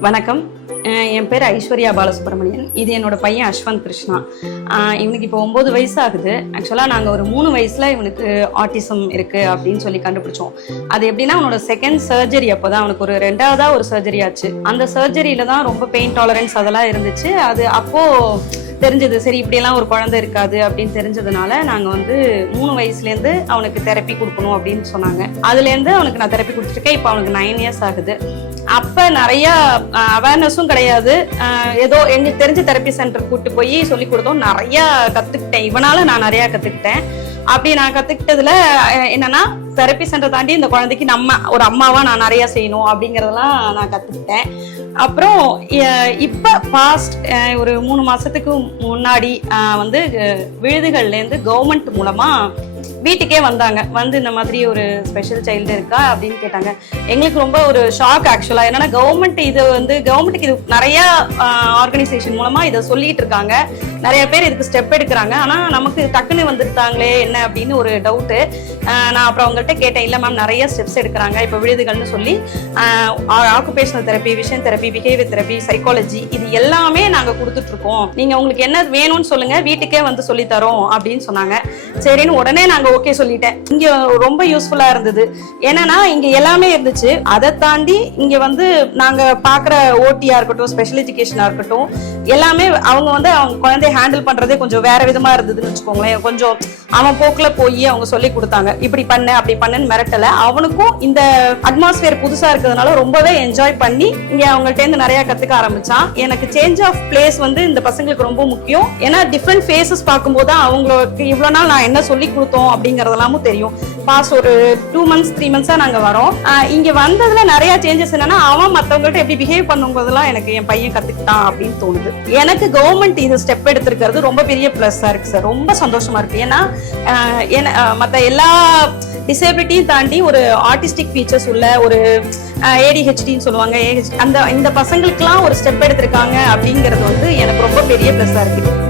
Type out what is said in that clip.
வணக்கம். என் பேர் ஐஸ்வர்யா பாலசுப்ரமணியன். இது என்னோட பையன் அஸ்வந்த் கிருஷ்ணா. இவனுக்கு இப்போ ஒம்பது வயசு ஆகுது ஆக்சுவலாக நாங்கள் ஒரு மூணு வயசில் இவனுக்கு ஆட்டிசம் இருக்குது அப்படின்னு சொல்லி கண்டுபிடிச்சோம். அது எப்படின்னா அவனோட செகண்ட் சர்ஜரி அப்போ தான் அவனுக்கு ஒரு ரெண்டாவதாக ஒரு சர்ஜரி ஆச்சு. அந்த சர்ஜரியில தான் ரொம்ப பெயின் டாலரன்ஸ் அதெல்லாம் இருந்துச்சு. அது அப்போது தெரிஞ்சது சரி இப்படியெல்லாம் ஒரு குழந்தை இருக்காது அப்படின்னு தெரிஞ்சதுனால நாங்கள் வந்து மூணு வயசுலேருந்து அவனுக்கு தெரப்பி கொடுக்கணும் அப்படின்னு சொன்னாங்க. அதுலேருந்து அவனுக்கு நான் தெரப்பி கொடுத்துருக்கேன். இப்போ அவனுக்கு நைன் இயர்ஸ் ஆகுது. அப்போ நிறைய அவேர்னஸும் கிடையாது. ஏதோ எங்களுக்கு தெரிஞ்ச தெரப்பி சென்டர் கூட்டு போய் சொல்லி கொடுத்தோம். நிறைய கற்றுக்கிட்டேன் இவனால நான் நிறையா கற்றுக்கிட்டேன் அப்படி நான் கத்துக்கிட்டதுல என்னன்னா தெரப்பி சென்டர் தாண்டி இந்த குழந்தைக்கு நம்ம ஒரு அம்மாவா நான் நிறைய செய்யணும் அப்படிங்கறதெல்லாம் நான் கற்றுக்கிட்டேன் அப்புறம் இப்ப பாஸ்ட் ஒரு மூணு மாசத்துக்கு முன்னாடி வந்து விழுதுகள்லேருந்து கவர்மெண்ட் மூலமா வீட்டுக்கே வந்தாங்க. வந்து இந்த மாதிரி ஒரு ஸ்பெஷல் சைல்டு இருக்கா அப்படின்னு கேட்டாங்க. எங்களுக்கு ரொம்ப ஒரு ஷாக் ஆக்சுவலா என்னன்னா கவர்மெண்ட் இது வந்து கவர்மெண்ட்டுக்கு இது நிறைய ஆர்கனைசேஷன் மூலமா இதை சொல்லிட்டு இருக்காங்க. நிறைய பேர் இதுக்கு ஸ்டெப் எடுக்கிறாங்க. ஆனா நமக்கு டக்குன்னு வந்துருக்காங்களே என்ன அப்படின்னு ஒரு டவுட்டு நான் அப்புறம் அவங்கள்ட்ட கேட்டேன் இல்லை மேம் நிறைய ஸ்டெப்ஸ் எடுக்கிறாங்க. இப்போ விழுதுகள்னு சொல்லி occupational therapy vision therapy behaviour therapy psychology இது எல்லாமே நாங்கள் கொடுத்துட்ருக்கோம். நீங்கள் உங்களுக்கு என்ன வேணும்னு சொல்லுங்கள் வீட்டுக்கே வந்து சொல்லித்தரோம் அப்படின்னு சொன்னாங்க. சரின்னு உடனே நாங்கள் ஓகே சொல்லிட்டேன். இங்கே ரொம்ப யூஸ்ஃபுல்லாக இருந்தது. என்னன்னா இங்கே எல்லாமே இருந்துச்சு. அதை தாண்டி இங்கே வந்து நாங்கள் பார்க்குற ஓட்டியாக இருக்கட்டும் ஸ்பெஷல் எஜுகேஷனாக இருக்கட்டும் எல்லாமே அவங்க வந்து அவங்க குழந்தைய ஹேண்டில் பண்ணுறதே கொஞ்சம் வேற விதமாக இருந்ததுன்னு வச்சுக்கோங்களேன். கொஞ்சம் அவன் போக்குல போய் அவங்க சொல்லி கொடுத்தாங்க. இப்படி பண்ணு அப்படி பண்ணுன்னு மிரட்டல. அவனுக்கும் இந்த அட்மாஸ்பியர் புதுசா இருக்கிறதுனால ரொம்பவே என்ஜாய் பண்ணி இங்க அவங்கள்ட்ட இருந்து நிறைய கத்துக்க ஆரம்பிச்சான். எனக்கு சேஞ்ச் ஆஃப் பிளேஸ் வந்து இந்த பசங்களுக்கு ரொம்ப முக்கியம். ஏன்னா டிஃப்ரெண்ட் ஃபேஸஸ் பார்க்கும்போது தான் அவங்களுக்கு இவ்வளவு நாள் நான் என்ன சொல்லி கொடுத்தோம் அப்படிங்கறதெல்லாமும் தெரியும். பாஸ் ஒரு டூ மந்த்ஸ் த்ரீ மந்த்ஸாக நாங்கள் வரோம். இங்கே வந்ததில் நிறையா நிறைய சேஞ்சஸ் என்னன்னா அவன் மற்றவங்கள்ட்ட எப்படி பிஹேவ் பண்ணும்போதெல்லாம் எனக்கு என் பையன் கற்றுக்கிட்டான் அப்படின்னு தோணுது. எனக்கு கவர்மெண்ட் இது ஸ்டெப் எடுத்திருக்கிறது ரொம்ப பெரிய ப்ளஸ்ஸாக இருக்குது சார் ரொம்ப சந்தோஷமாக இருக்குது ஏன்னா மற்ற எல்லா டிசேபிலிட்டியும் தாண்டி ஒரு ஆர்டிஸ்டிக் ஃபீச்சர்ஸ் உள்ள ஒரு ஏடிஹெச்டின்னு சொல்லுவாங்க. ஏஹெச் அந்த இந்த பசங்களுக்குலாம் ஒரு ஸ்டெப் எடுத்திருக்காங்க அப்படிங்கிறது வந்து எனக்கு ரொம்ப பெரிய ப்ளஸ்ஸாக இருக்குது